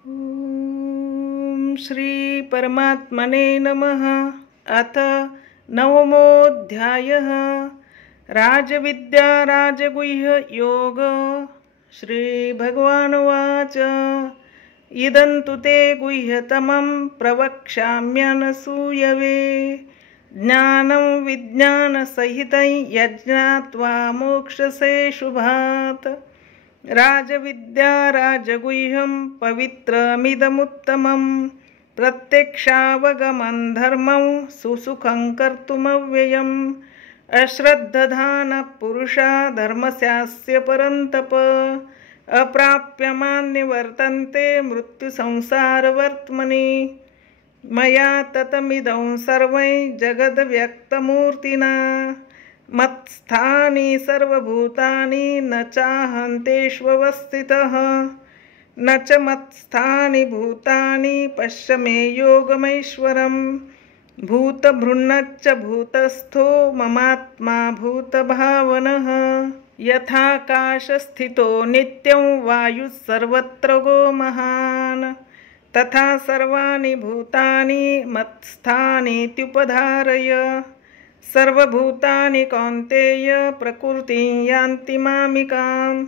ॐ श्री परमात्मने नमः। अथ नवमोऽध्यायः। राजविद्या राजगुह्य योग। श्री भगवानुवाच इदं तु ते गुह्यतमं प्रवक्ष्याम्यनसूयवे। ज्ञानं विज्ञानसहितं यज्ञात्वा मोक्षसे शुभात्। राजविद्या राजगुह्यं पवित्रमिदमुत्तमं। प्रत्यक्षावगमं धर्मं सुसुखं कर्तुमव्ययम्। अश्रद्धधानः पुरुषा धर्मस्यास्य परन्तप। अप्राप्यमान् निवर्तन्ते मृत्युसंसारवर्त्मनि। मया ततमिदं सर्वं जगद्व्यक्तमूर्तिना। मत्स्थानि सर्वभूतानि न चाहं तेष्वस्थितः। न च मत्स्थानि भूतानि पश्य मे योगमैश्वरम्। भूतभृन्नच्च भूतस्थो ममात्मा भूतभावनः। यथाकाशस्थितो नित्यं वायुः सर्वत्र गो महान्। तथा सर्वाणि भूतानि मत्स्थानीत्युपधारय। सर्वभूतानि कौन्तेय प्रकृतिं यान्ति मामिकाम्।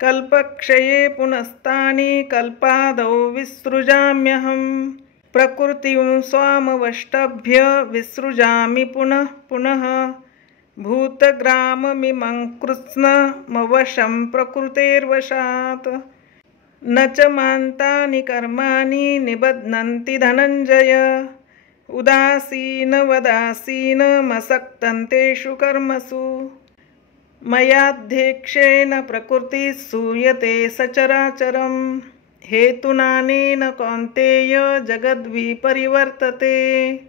कल्पक्षये पुनस्तानि कल्पादौ विसृजाम्यहम्। प्रकृतिं स्वामवष्टभ्य विसृजामि पुनः पुनः। भूतग्राममिमं कृत्स्नमवशं प्रकृतेर्वशात्। न च मान्तानि कर्माणि निबध्नन्ति धनञ्जय। उदासीनवदासीनमसक्तं तेषु कर्मसु। मयाध्यक्षेण प्रकृतिः सूयते सचराचरं। हेतुनानेन कौन्तेय जगद्विपरिवर्तते।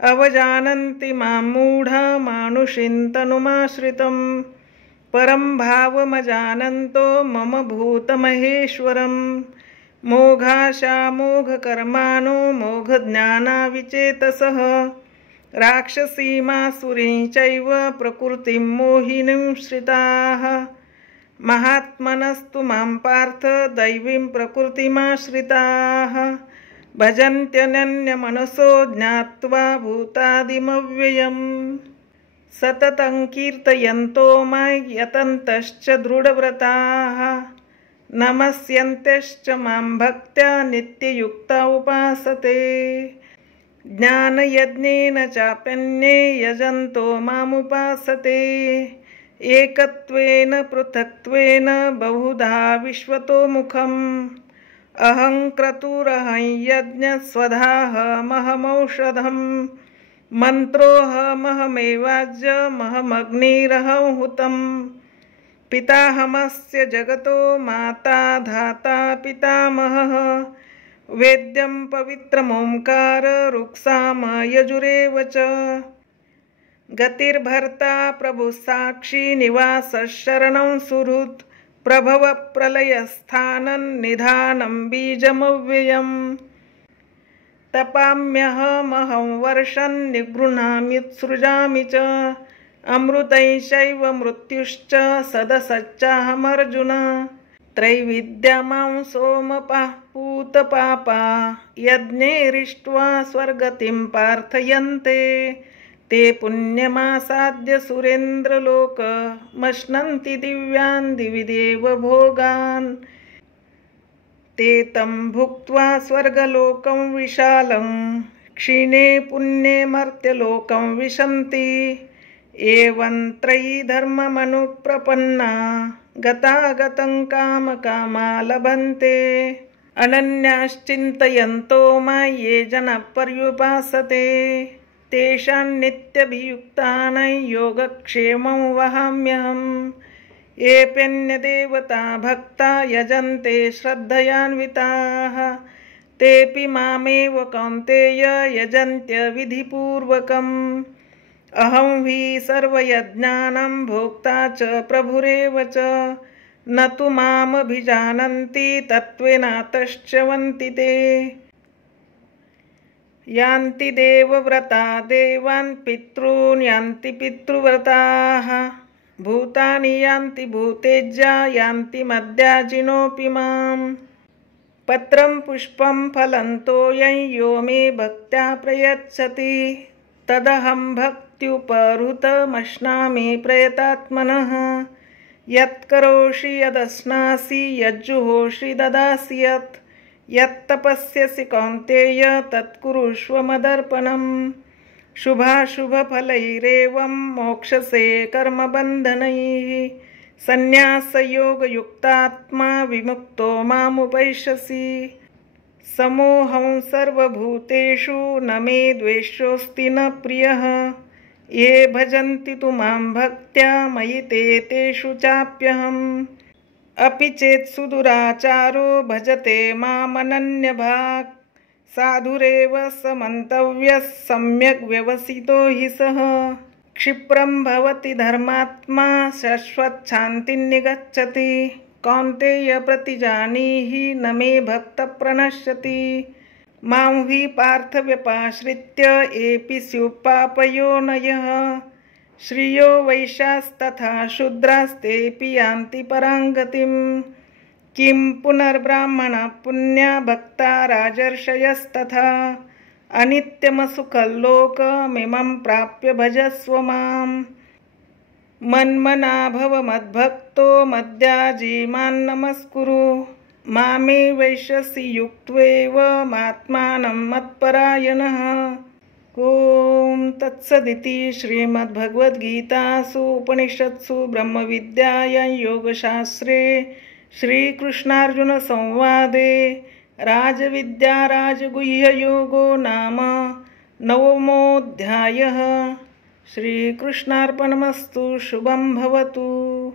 अवजानन्ति मां मूढा मानुषीं तनुमाश्रितं। परं भावमजानन्तो मम भूतमहेश्वरम्। मोघाशामोघकर्माणो मोघज्ञानाविचेतसः। राक्षसीमासुरीं चैव प्रकृतिं मोहिनीं श्रिताः। महात्मनस्तु मां पार्थ दैवीं प्रकृतिमाश्रिताः। भजन्त्यनन्यमनसो ज्ञात्वा भूतादिमव्ययम्। सततं कीर्तयन्तो मां यतन्तश्च दृढव्रताः। नमस्यन्त्यश्च मां भक्त्या नित्ययुक्ता उपासते। ज्ञानयज्ञेन चाप्यन्ये यजन्तो मामुपासते। एकत्वेन पृथक्त्वेन बहुधा विश्वतोमुखम्। अहं क्रतुरहं यज्ञस्वधाहमहमौषधम्। मन्त्रोऽहमहमेवाज्यमहमग्निरहं हुतम्। पिताहमस्य जगतो माता धाता पितामहः। वेद्यं पवित्रमोङ्कार रुक्साम यजुरेव च। गतिर्भर्ता प्रभुः साक्षी निवासः शरणं सुहृत्। प्रभवप्रलयस्थानं निधानं बीजमव्ययम्। तपाम्यहमहं वर्षं निगृह्णाम्युत्सृजामि च। अमृतैश्चैव मृत्युश्च सदसच्चाहमर्जुन। त्रैविद्या मां सोमपः पूतपापा यज्ञैरिष्ट्वा स्वर्गतिं प्रार्थयन्ते। ते पुण्यमासाद्य सुरेन्द्रलोकमश्नन्ति दिव्यान् दिवि देव भोगान्। ते तं भुक्त्वा स्वर्गलोकं विशालं क्षीणे पुण्ये मर्त्यलोकं विशन्ति। एवं त्रयी धर्ममनुप्रपन्ना गतागतं कामकामा लभन्ते। अनन्याश्चिन्तयन्तो मां ये जनाः पर्युपासते। तेषां नित्यभियुक्तानां योगक्षेमं वहाम्यहम्। येऽप्यन्यदेवता भक्ता यजन्ते श्रद्धयान्विताः। तेऽपि मामेव कौन्तेय यजन्त्य विधिपूर्वकम्। अहं हि सर्वयज्ञानां भोक्ता च प्रभुरेव च। न तु मामभिजानन्ति तत्त्वेनातश्च्यवन्ति ते। यान्ति देवव्रता देवान् पितॄन् यान्ति पितृव्रताः। भूतानि यान्ति भूतेज्या यान्ति मद्याजिनोऽपि माम्। पत्रं पुष्पं फलं तोयं यो मे भक्त्या प्रयच्छति तदहं भक्त्युपहृतमश्नामि प्रयतात्मनः। यत्करोषि यदश्नासि यज्जुहोषि ददासि यत्तपस्यसि कौन्तेय तत्कुरुष्व मदर्पणम्। शुभाशुभफलैरेवं मोक्षसे कर्मबन्धनैः सन्न्यासयोगयुक्तात्मा विमुक्तो मामुपैष्यसि। समोऽहं सर्वभूतेषु न मे द्वेष्योऽस्ति न प्रियः। ये भजन्ति तु मां भक्त्या मयि ते तेषु चाप्यहम्। अपि चेत् सुदुराचारो भजते मामनन्यभाक् साधुरेव स मन्तव्यः सम्यग् व्यवसितो हि सः। क्षिप्रं भवति धर्मात्मा शाश्वतशान्तिं निगच्छति। कौन्तेय प्रतिजानीहि न मे भक्तः प्रणश्यति। मां हि पार्थ व्यपाश्रित्य एपि स्युः पापयोनयः। श्रियो वैश्यास्तथा शूद्रास्तेऽपि यान्ति परां गतिम्। किं पुनर्ब्राह्मणः पुण्या भक्ता राजर्षयस्तथा। अनित्यमसुखल्लोकमिमं प्राप्य भजस्व माम्। मन्मना भव मद्भक्तो मद्याजी मां नमस्कुरु। मामे वैश्यसि युक्त्वैव मात्मानं मत्परायणः। ॐ तत्सदिति श्रीमद्भगवद्गीतासु उपनिषत्सु ब्रह्मविद्यायां योगशास्त्रे श्रीकृष्णार्जुनसंवादे राजविद्या राजगुह्ययोगो नाम 9मोऽध्यायः। श्रीकृष्णार्पणमस्तु। शुभं भवतु।